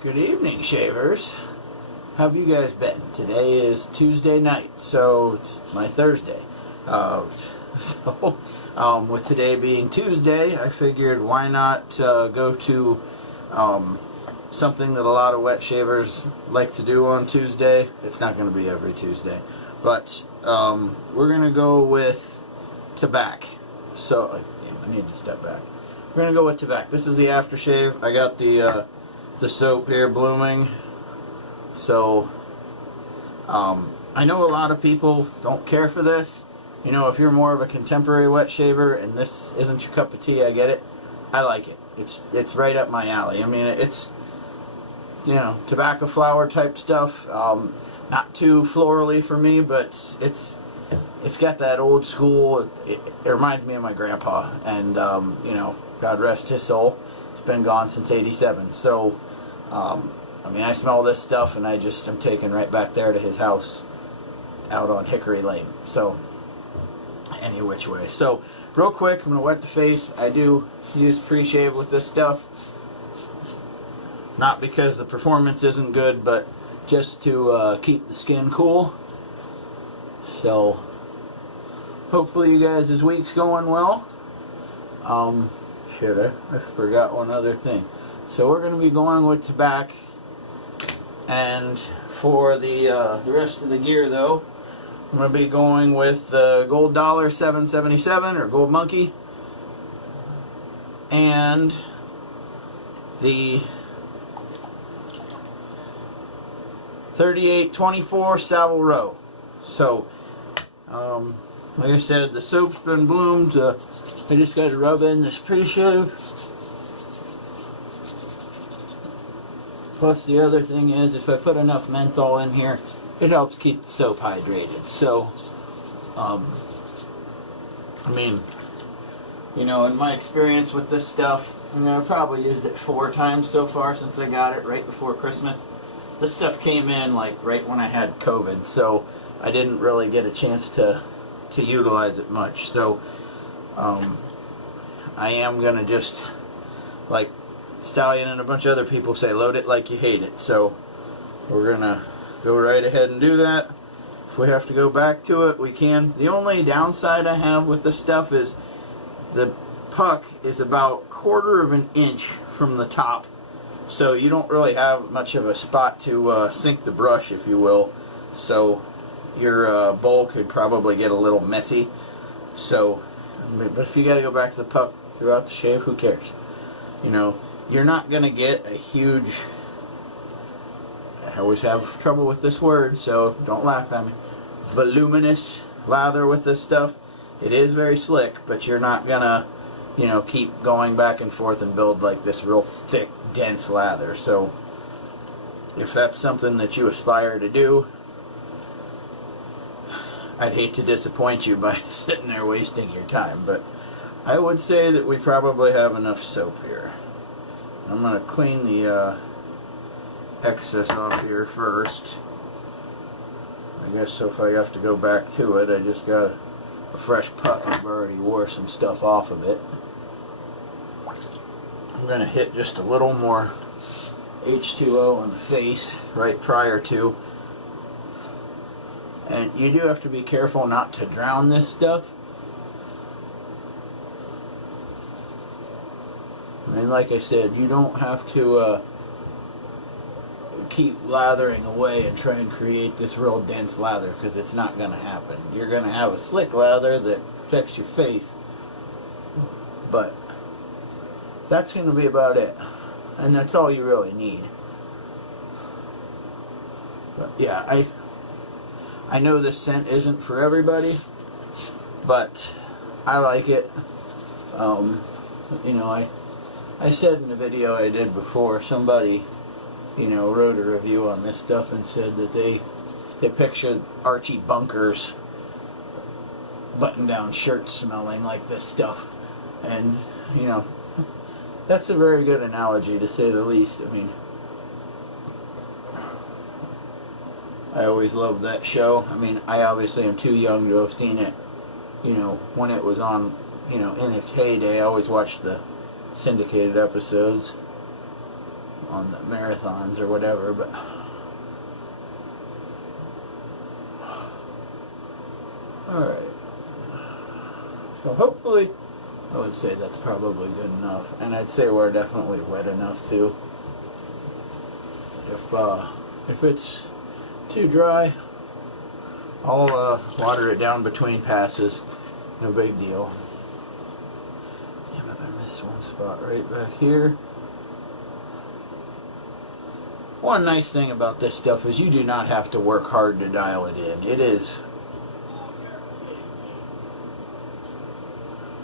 Good evening, shavers. How have you guys been? Today is Tuesday night, so it's my Thursday. With today being Tuesday, I figured why not go to something that a lot of wet shavers like to do on Tuesday. It's not going to be every Tuesday, but we're going to go with Tabac. So, I need to step back. We're going to go with Tabac. This is the aftershave. I got the soap here blooming. So, I know a lot of people don't care for this. You know, if you're more of a contemporary wet shaver and this isn't your cup of tea, I get it. I like it. It's right up my alley. I mean, it's, you know, tobacco flower type stuff. Not too florally for me, but it's got that old school. It reminds me of my grandpa, and you know, God rest his soul. He's been gone since '87. So, I mean, I smell this stuff, and I'm taken right back there to his house, out on Hickory Lane. So, any which way. So, real quick, I'm gonna wet the face. I do use pre-shave with this stuff, not because the performance isn't good, but just to keep the skin cool. So, hopefully you guys' week's going well. Shit, I forgot one other thing. So we're going to be going with Tabac, and for the rest of the gear though, I'm going to be going with the Gold Dollar 777 or Gold Monkey, and the 3824 Savile Row. So, like I said, the soap's been bloomed. I just got to rub in this pre-shave. Plus, the other thing is, if I put enough menthol in here, it helps keep the soap hydrated. So, I mean, you know, in my experience with this stuff, I mean, I've probably used it 4 times so far since I got it right before Christmas. This stuff came in like right when I had COVID, so I didn't really get a chance to utilize it much. So I am gonna just, like Stallion and a bunch of other people say, load it like you hate it. So we're gonna go right ahead and do that. If we have to go back to it, we can. The only downside I have with this stuff is the puck is about 1/4 of an inch from the top. So you don't really have much of a spot to sink the brush, if you will. So your bowl could probably get a little messy. So, but if you got to go back to the puck throughout the shave, who cares? You know, you're not going to get a huge, I always have trouble with this word, so don't laugh at me, voluminous lather with this stuff. It is very slick, but you're not going to, you know, keep going back and forth and build like this real thick, dense lather. So if that's something that you aspire to do, I'd hate to disappoint you by sitting there wasting your time, but I would say that we probably have enough soap here. I'm going to clean the excess off here first. I guess so if I have to go back to it, I just got a fresh puck and I've already wore some stuff off of it. I'm going to hit just a little more H2O on the face right prior to. And you do have to be careful not to drown this stuff. I mean, like I said, you don't have to keep lathering away and try and create this real dense lather, because it's not going to happen. You're going to have a slick lather that protects your face, but that's going to be about it, and that's all you really need. But yeah, I know this scent isn't for everybody, but I like it. You know, I said in the video I did before, somebody, you know, wrote a review on this stuff and said that they pictured Archie Bunker's button-down shirt smelling like this stuff. And, you know, that's a very good analogy, to say the least. I mean, I always loved that show. I mean, I obviously am too young to have seen it, you know, when it was on, you know, in its heyday. I always watched the syndicated episodes. on the marathons or whatever, but alright. So hopefully, I would say that's probably good enough. And I'd say we're definitely wet enough too. If it's too dry, I'll water it down between passes. No big deal. Damn it, I missed one spot right back here. One nice thing about this stuff is you do not have to work hard to dial it in. It is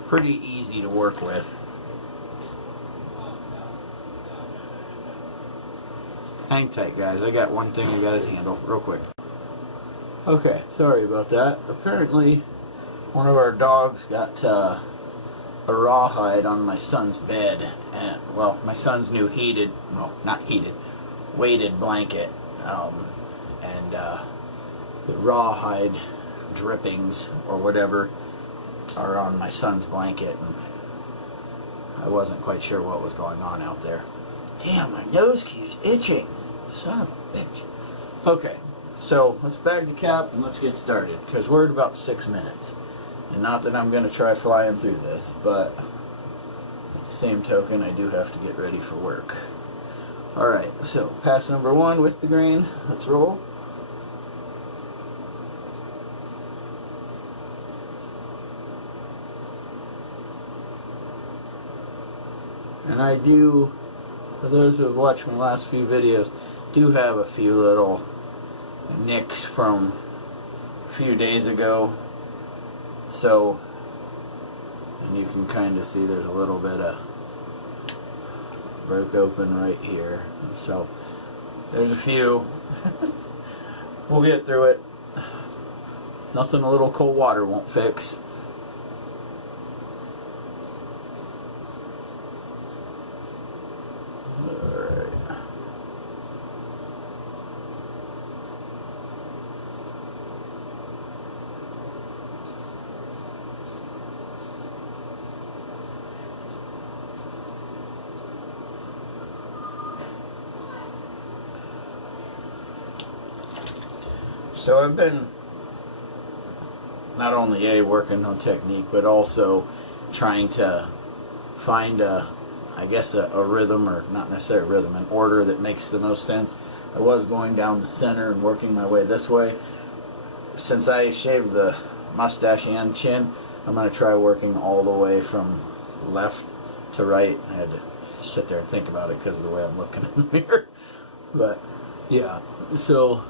pretty easy to work with. Hang tight, guys. I got one thing I gotta handle real quick. Okay, sorry about that. Apparently, one of our dogs got a rawhide on my son's bed. And, well, my son's new heated, well, not heated, weighted blanket. And the rawhide drippings, or whatever, are on my son's blanket. And I wasn't quite sure what was going on out there. Damn, my nose keeps itching. Son of a bitch. Okay, so let's bag the cap and let's get started, because we're at about 6 minutes. And not that I'm going to try flying through this, but at the same token, I do have to get ready for work. Alright, so pass number 1 with the grain. Let's roll. And I do, for those who have watched my last few videos, do have a few little nicks from a few days ago. So, and you can kind of see there's a little bit of broke open right here. So, there's a few. We'll get through it. Nothing a little cold water won't fix. So I've been not only working on technique, but also trying to find I guess a rhythm, or not necessarily a rhythm, an order that makes the most sense. I was going down the center and working my way this way. Since I shaved the mustache and chin, I'm going to try working all the way from left to right. I had to sit there and think about it because of the way I'm looking in the mirror. But yeah, so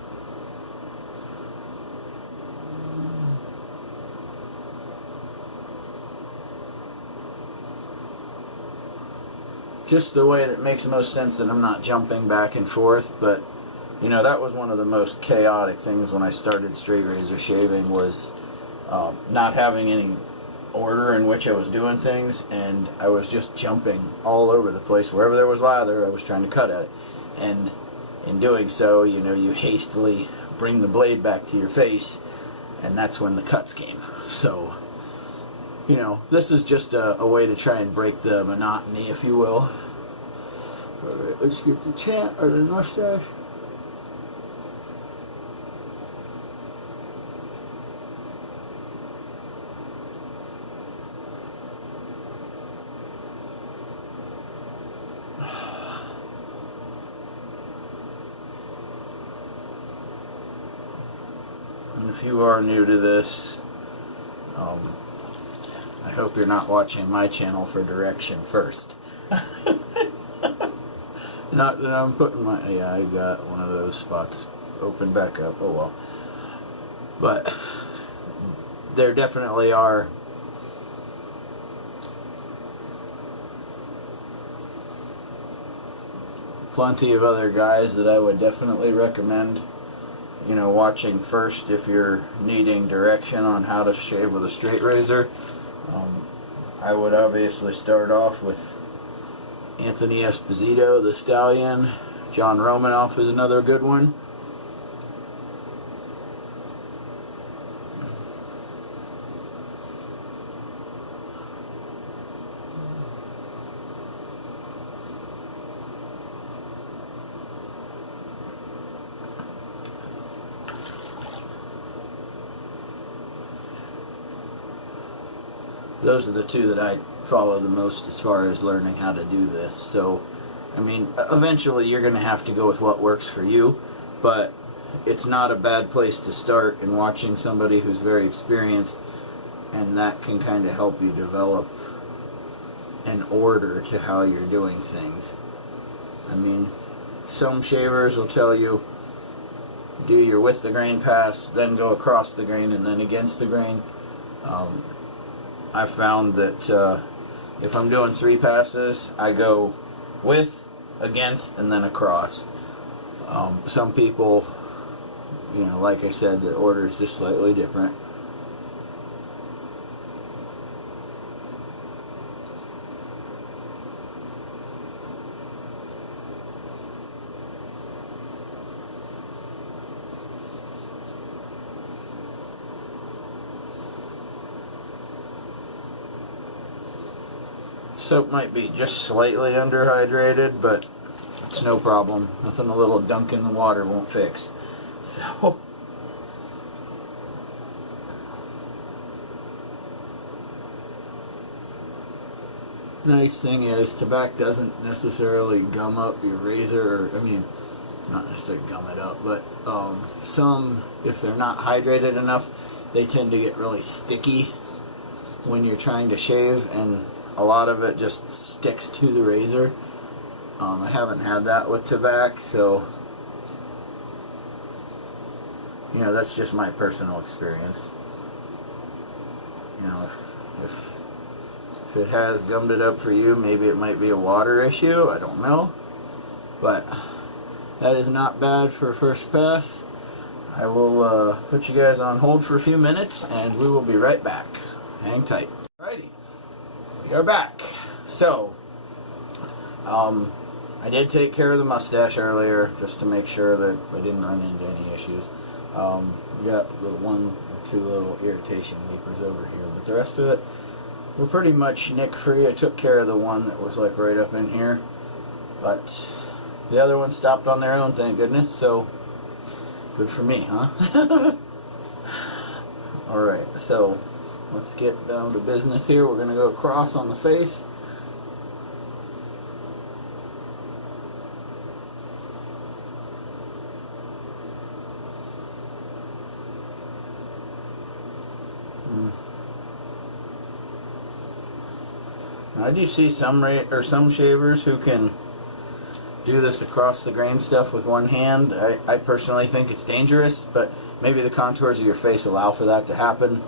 just the way that makes the most sense, that I'm not jumping back and forth. But you know, that was one of the most chaotic things when I started straight razor shaving, was not having any order in which I was doing things, and I was just jumping all over the place. Wherever there was lather, I was trying to cut at it, and in doing so, you know, you hastily bring the blade back to your face, and that's when the cuts came. So, you know, this is just a way to try and break the monotony, if you will. Alright, let's get the chin, or the mustache. And if you are new to this, I hope you're not watching my channel for direction first. Not that I'm putting my... Yeah, I got one of those spots open back up. Oh well. But there definitely are plenty of other guys that I would definitely recommend, you know, watching first if you're needing direction on how to shave with a straight razor. I would obviously start off with Anthony Esposito, the Stallion. John Romanoff is another good one. those are the two that I follow the most as far as learning how to do this. So, I mean, eventually you're going to have to go with what works for you, but it's not a bad place to start in watching somebody who's very experienced, and that can kind of help you develop an order to how you're doing things. I mean, some shavers will tell you do your with the grain pass, then go across the grain, and then against the grain. I found that if I'm doing 3 passes, I go with, against, and then across. Some people, you know, like I said, the order is just slightly different. Soap might be just slightly underhydrated, but it's no problem. Nothing a little dunk in the water won't fix. So, nice thing is, Tabac doesn't necessarily gum up your razor, or, I mean, not necessarily gum it up, but some, if they're not hydrated enough, they tend to get really sticky when you're trying to shave, and a lot of it just sticks to the razor. I haven't had that with Tabac, so, you know, that's just my personal experience. You know, if it has gummed it up for you, maybe it might be a water issue, I don't know. But that is not bad for a first pass. I will put you guys on hold for a few minutes, and we will be right back. Hang tight. Alrighty, we are back. So, I did take care of the mustache earlier, just to make sure that I didn't run into any issues. We got one or two little irritation weepers over here, but the rest of it, we're pretty much nick-free. I took care of the one that was like right up in here, but the other one stopped on their own, thank goodness, so good for me, huh? Alright, so let's get down to business here. We're going to go across on the face. I do see some shavers who can do this across the grain stuff with one hand. I personally think it's dangerous, but maybe the contours of your face allow for that to happen.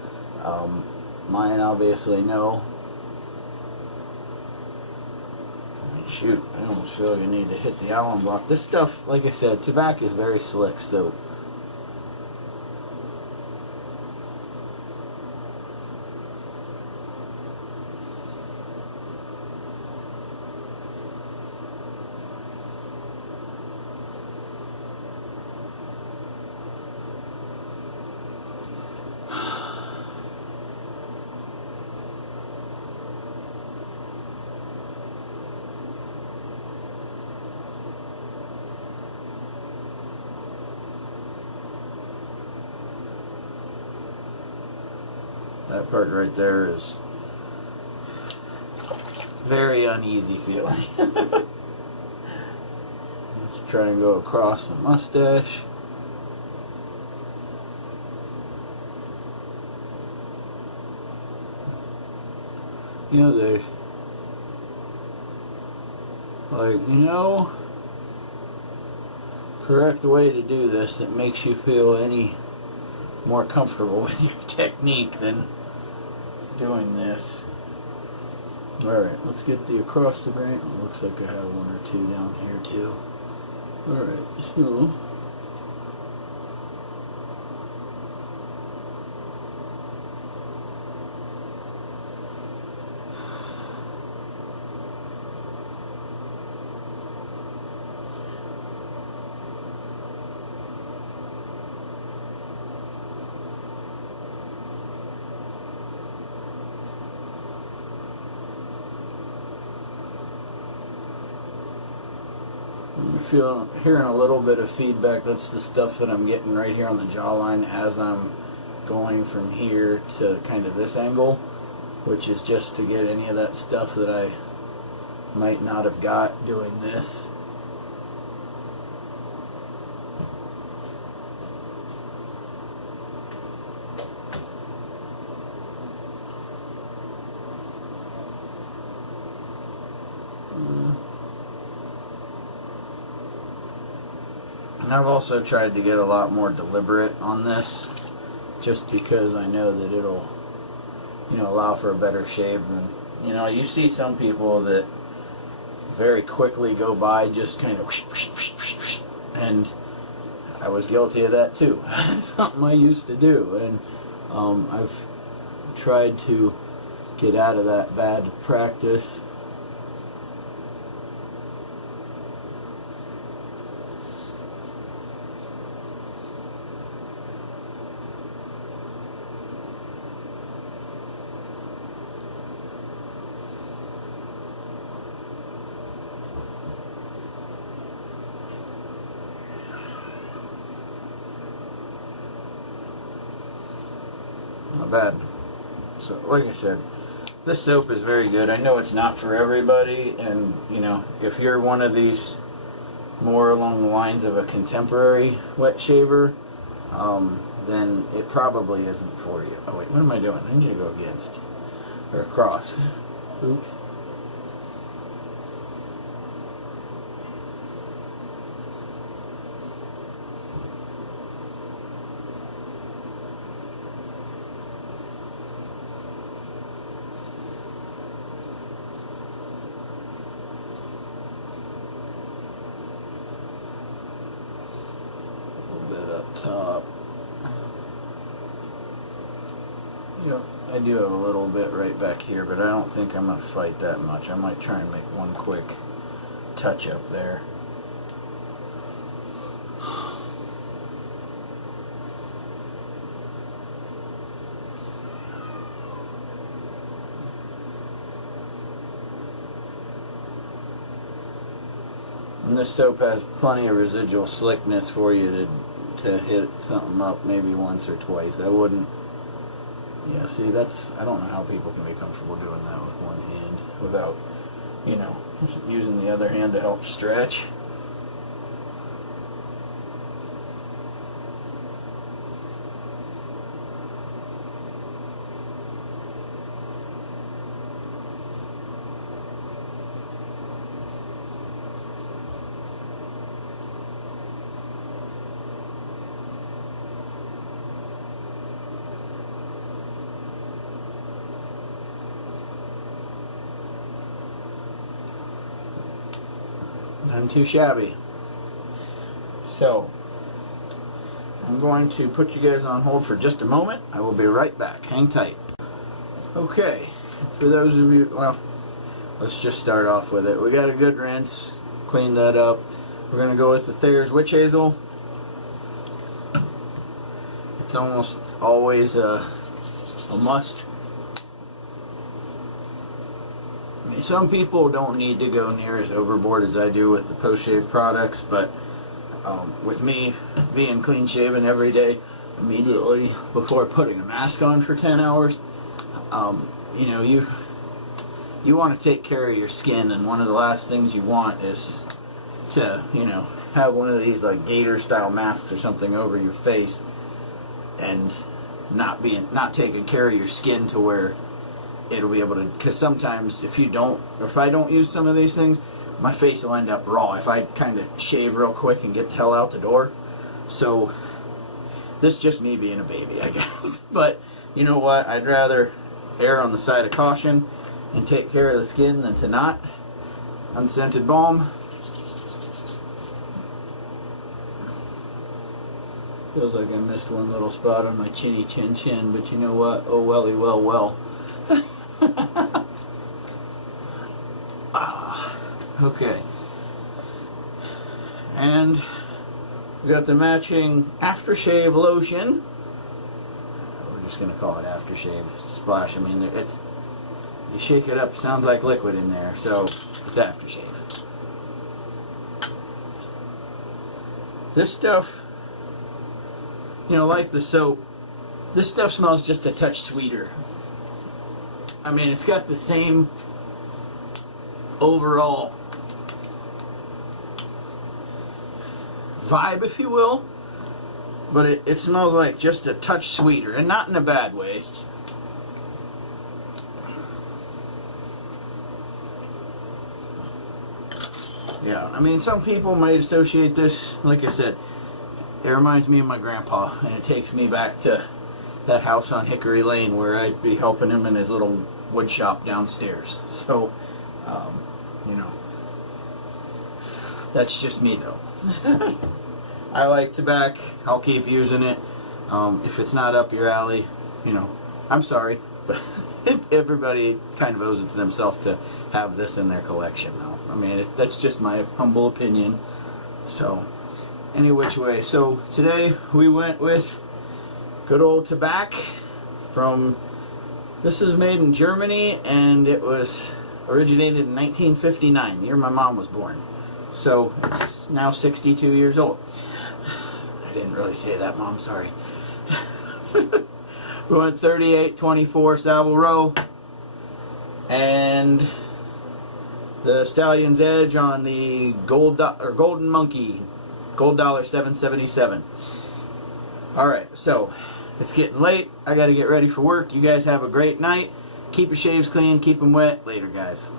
Mine obviously no. Shoot, I almost feel like I need to hit the alum block. This stuff, like I said, Tabac is very slick soap. That part right there is very uneasy feeling. Let's try and go across the mustache. You know, there's like, you know, correct way to do this that makes you feel any more comfortable with your technique than doing this. Alright, let's get the across the grain. It looks like I have one or two down here too. Alright, so hearing a little bit of feedback. That's the stuff that I'm getting right here on the jawline as I'm going from here to kind of this angle. which is just to get any of that stuff that I might not have got doing this. And I've also tried to get a lot more deliberate on this, just because I know that it'll, allow for a better shave than, you see some people that very quickly go by just kind of whoosh, whoosh, whoosh, whoosh, whoosh, and I was guilty of that too. Something I used to do, and I've tried to get out of that bad practice. Not bad. So, like I said, this soap is very good. I know it's not for everybody, and if you're one of these more along the lines of a contemporary wet shaver, then it probably isn't for you. Oh wait, what am I doing? I need to go against or across. Oops. Top. I do have a little bit right back here, but I don't think I'm going to fight that much. I might try and make one quick touch up there. And this soap has plenty of residual slickness for you to hit something up maybe once or twice. I wouldn't, see, I don't know how people can be comfortable doing that with one hand without, using the other hand to help stretch. None too shabby. So, I'm going to put you guys on hold for just a moment. I will be right back. Hang tight. Okay, for those of you, well, let's just start off with it. We got a good rinse, clean that up. We're going to go with the Thayer's Witch Hazel. It's almost always a must. I mean, some people don't need to go near as overboard as I do with the post-shave products, but with me being clean shaven every day immediately before putting a mask on for 10 hours, you want to take care of your skin, and one of the last things you want is to, have one of these like gator style masks or something over your face and not taking care of your skin to where it'll be able to, because sometimes if I don't use some of these things, my face will end up raw if I kind of shave real quick and get the hell out the door. So this is just me being a baby, I guess. But you know what, I'd rather err on the side of caution and take care of the skin than to not. Unscented balm. Feels like I missed one little spot on my chinny chin chin, but you know what, oh welly well well. Okay, and we got the matching aftershave lotion. We're just gonna call it aftershave splash. I mean, you shake it up, it sounds like liquid in there, so it's aftershave. This stuff, like the soap, this stuff smells just a touch sweeter. I mean, it's got the same overall vibe, if you will, but it smells like just a touch sweeter, and not in a bad way. Yeah, I mean, some people might associate this, like I said, it reminds me of my grandpa, and it takes me back to that house on Hickory Lane where I'd be helping him in his little wood shop downstairs. So, you know, that's just me though. I like tobacco. I'll keep using it. If it's not up your alley, you know, I'm sorry, but everybody kind of owes it to themselves to have this in their collection now. I mean, that's just my humble opinion. So, any which way. So, today we went with good old Tabac from, this is made in Germany, and it was originated in 1959, the year my mom was born. So, it's now 62 years old. I didn't really say that, Mom, sorry. We went 3824 Savile Row, and the Stallion's Edge on the Golden Monkey, Gold Dollar 777. Alright, so it's getting late. I gotta get ready for work. You guys have a great night. Keep your shaves clean, keep them wet. Later, guys.